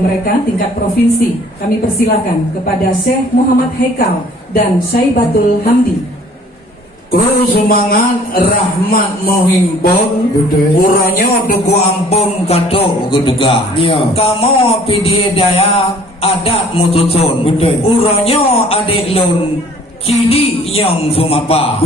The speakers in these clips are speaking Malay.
mereka tingkat provinsi. Kami persilahkan kepada Syekh Muhammad Haikal dan Syaibatul Hamdi. Kru semangat rahmat menghimpun uranya duku ampun kato gedega kamu pidi daya adat mutusun uranya adik lun cili yang sumapa.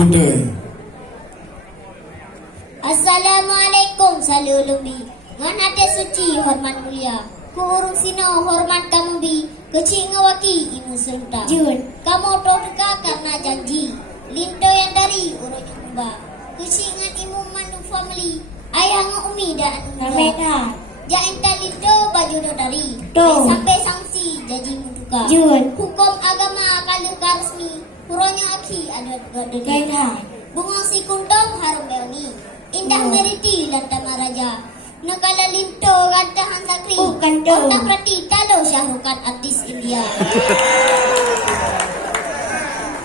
Assalamualaikum salulubi ngan hati suci hormat mulia ku urung sino hormat kamu bi kecil ngawaki imu serta Jun kamu tau deka karena janji Lindo yang dari urut yang ubah Kucingan imu mandu family ayah nga umi dan Rameta Jain talindo baju do dari sampai sanksi jaji muduka Jun hukum agama kaluka resmi Puronya aki ada Gainha bunga si kuntong harum beoni indah meriti lanta maraja Nakala linto gantahan sakri Otak prati talo syahrukan artis India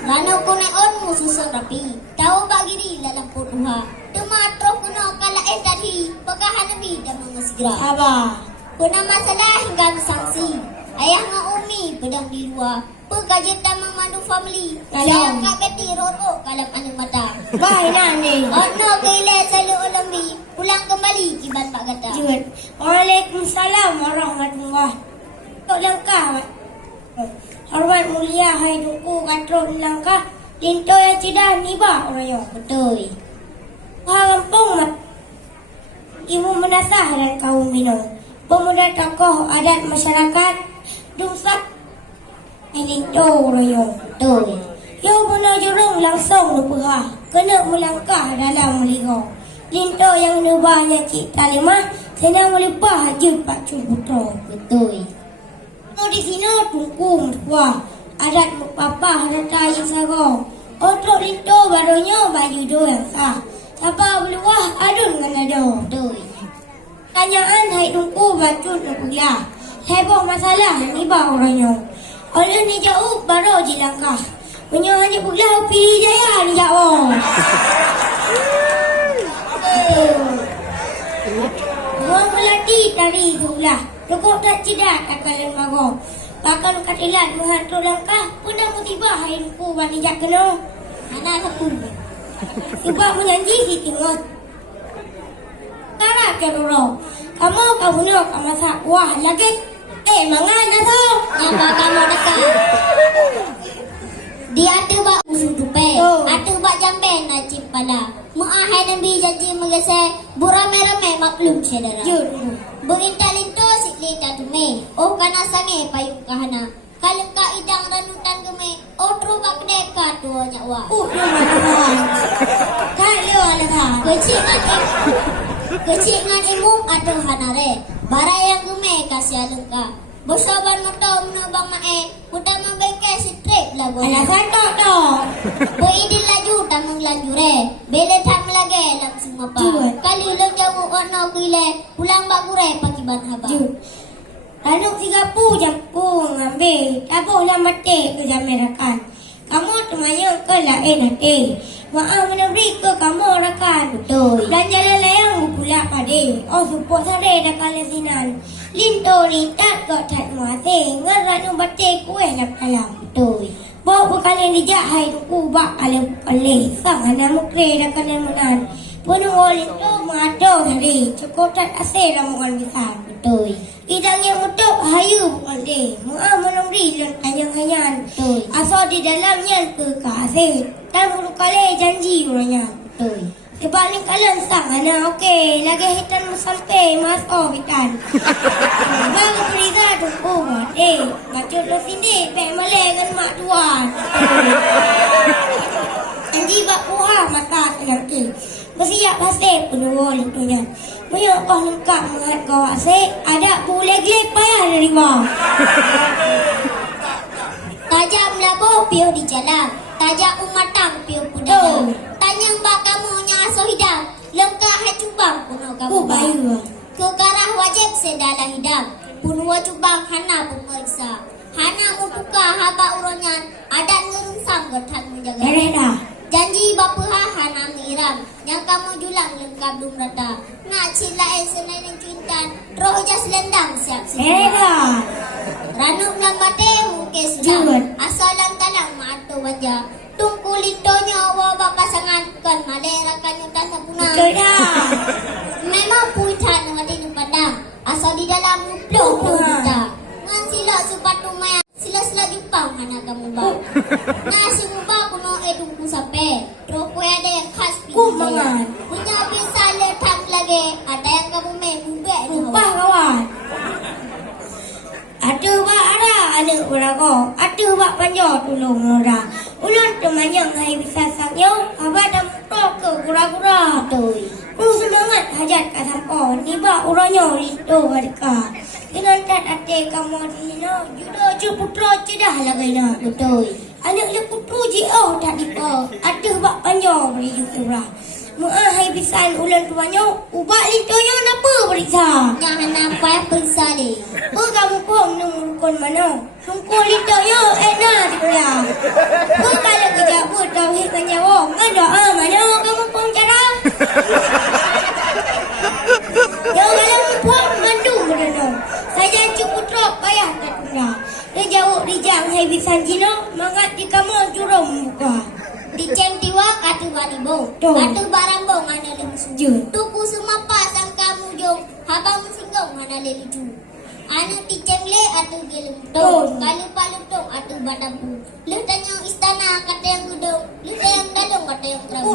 Mano ko na on mo susun rapi. Tao bagiri lalang punuha. Tumatro ko na kalae tadi. Pagkahanabi da mga sigra. Aba Kuna masalah hinggang sanksi. Ayah nga umi pedang di luar. Pagkajet tamang manu family. Sayang ka beti roro kalam anong mata. Bahay na ni Ono kaila sa luulambi. Pulang kembali kibat pak gata. Jun Waalaikumsalam warahmatullahi Tolong ka Hormat mulia hai duku katron langkah linto yang tidak niba orayo Betul. Kampung mat ibu menasah dan kaum minum pemuda tokoh adat masyarakat dungsat linto orayo Betul. yo benar jurung langsung lupa kena melangkah dalam meligo linto yang nubahnya cipta lima senang melipah haji pak cubutro Betul. di sini tungku mertua adat papa adat ayah sago otrok linto barunya baju do yang sah siapa beluah adun dengan ado Betul. tanyaan hai tungku bacun nukulah heboh masalah ni ba orangnya oleh ni jauh baru jilangkah punya hanya pula pilih jaya ni jauh Orang melati dari sebelah Lekuk tak cidat akan lembaga Bahkan katilan menghantu langkah Puna musibah hainku wanijak kena Anak aku. Sebab menjanji si tengok Karak ke roro Kamu nak masak wah lagi mangan dah tu Yang kamu dekat. Dia tu bak usul tupe. Atu bak jambe na cipala. Muahai nabi janji megese burame-rame maklum saudara. Jun Bengintal itu siklita tume. Oh kana sange payung kahana. Kalau ka idang ranutan geme. Otro bak deka tuanya wa. Rumah Tak lewat lah Kecingan imum atau hanare. Bara yang geme kasih alungka. Bosaban motor menubang mae. Udah membengke si trip lah gue. Anak santok dong Beidil laju tamang lanjure. Bele tam lagi langsung apa. Kali ulang jauh ono kile. Pulang bakure pakiban haba. Jun Lalu 30 jampu ngambil Tabuh lambat ke jam merakan Kamu temanya ke lain hati Maaf menabri ke kamu rakan Betul. Dan jalan layang pula pade Oh support sare dah kala sinan Linto lintat ke tat muase Ngerat numbate kue lap dalam Betul. Bawa berkali dijak hai tuku bak alim Sang anak mukre dah kala menan Penuh linto mengatur tadi Cukup tat asir dah mukan besar Betul. Idang yang mutuk hayu bukan deh. Maaf menungri dan kanyang-kanyang. Betul. Asal di dalamnya ke kasih. Dan bulu kali janji orangnya. Betul. Sebalik kalian sang anak okey. Lagi hitam sampai masuk hitam. Baru beriza tunggu deh. Bacot lo sini. Pek malai dengan mak tuan. Janji bak puha mata sayang bersiap pasti penuh lintunya. Banyak kau lengkap mengat kau asyik. Ada boleh-gelek payah dari bawah. Tajam labu piu di jalan. Tajam umatang piu pudaya. Tanyang bak kamu nyaso hidang. Lengkap hai cubang puno kamu bang. Kekarah wajib sedalah hidang. Punua cubang hana pemeriksa. Hana mutuka haba uronyan. Adat ngerunsang gertan menjaga. Bereda. Janji bapa hana mengira. Islam yang kamu julang lengkap dum rata. Nak cilain senai dan cintan, roh jas lendang siap siap. Hebat. Ranuk lambate muke sedang, asalan talang maato wajah. Tungku litonyo wabak pasangan kan malera kanyutan sapuna. Betul dah. Memang puitan ngati nu padang, asal di dalam muplo kita. Ngan sila sepatu maya, sila jupang mana kamu ba. Nasi muba kuno edungku sape. Tropo ada yang khas Kumangan. Punya bisa letak lagi, ada yang kamu main bubek. Lupa kawan. Aduh bak ada anak berago. Aduh bak panjang tulung ora. Ulan temanyang hai bisa sangyo. Abah dah mutok ke kura-kura. Betul. Ulu semangat hajat ka sampo. Ni bak uranyo itu mereka. Dengan tat ate kamu adino. Judo ju putra cedah lagi na. Betul. Anak le putu ji oh tak dipo. Aduh bak panjang beri jusura. Muah hai bisan ulan tuanyo. Ubak litonyo napa beriksa. Jangan nampak pensali. Kamu pun nungkun mana? Nungkun lito yo enak dia. Kalau kerja buat tauhid penyawa, ada mana kamu pun cara? Yo kalau pun mandu mana? Saya cukup drop payah tak pernah. Dia jauh dijang hai bisan jino, mangat di kamu jurum buka. Di centiwa katu baribo, Tuh. katu barambong ada lengsu. Jun. Tuku semua pasang kamu jong, habang singgong ada lelucu. Anu ti cengle atau gelem Tuh. tong, kalu tong atau badampu. Lu tanya istana kata yang gudong, lu tanya dalong kata yang kerabu.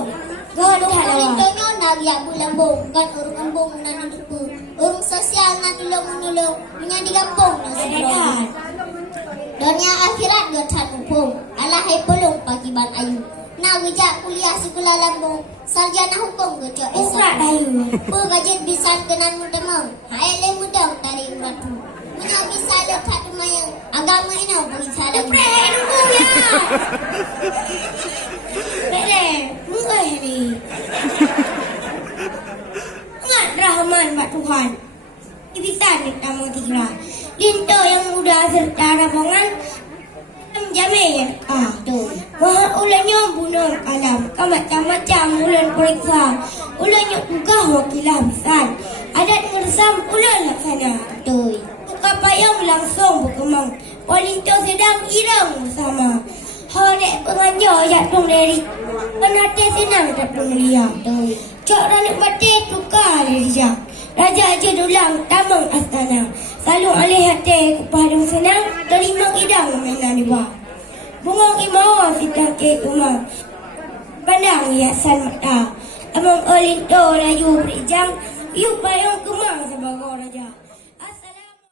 Gawat Tuku halau. litonyo nagya bulambong, kan urung ambong nanudupu. Urung sosial natulong menulong, menyandi gampong na sebrong. Dunia akhirat gotan upung, alahai polong pakiban ayu. Na wijak kuliah sekolah lambung, sarjana hukum gocok Urat S1. dayu. Gajet bisan kenan mutemang, haile mudang tari uratu. Punya bisa lekat lumayan, agama ina beri salam. Preh dulu ya. Preh, mulai ni. Ingat Rahman Pak Tuhan. Ibisan ni tamu tiga. Linto yang muda serta rabongan. Jamin Tuh. Maha ulannya bunuh alam. Macam-macam ulan periksa. Ulannya juga wakilah bisan. Adat meresam ulan laksana. Tuh. Buka payung langsung berkembang. Walinto sedang irang bersama. Hodek penganjar jatuh dari. Penate senang tak pemulia. Tuh. Cok ranik mati tukar dari jak. Raja aja dulang tamang astana. Selalu alih hati kepada senang. Terima idang mainan di bawah. Bunga imawa fitang ke kumang. Pandang hiasan mata. Amang olinto rayu berijang. Iu payung kemang sebagai raja.